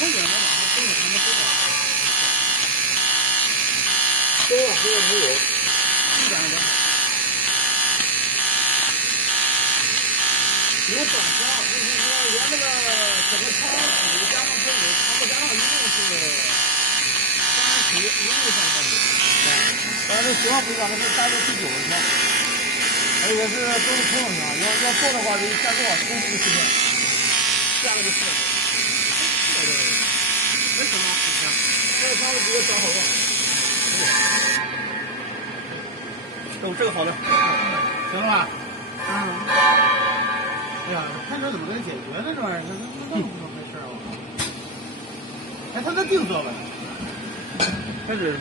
风景的网上风景他们都啊，这个没有，基本上都有短墙，就是说连那个整个窗体加上风景，全部加上一共是30，一共30。但是情况不一样，它是3个第9个窗，而且是都是通风墙，要做的话，得先做通风期间，下来就设置。没什么以前，这个窗子直接装好用。这个好的，行了吧？哎呀，看这怎么能解决呢？这玩意儿，那么回事儿啊！哎，他这定色了，开始。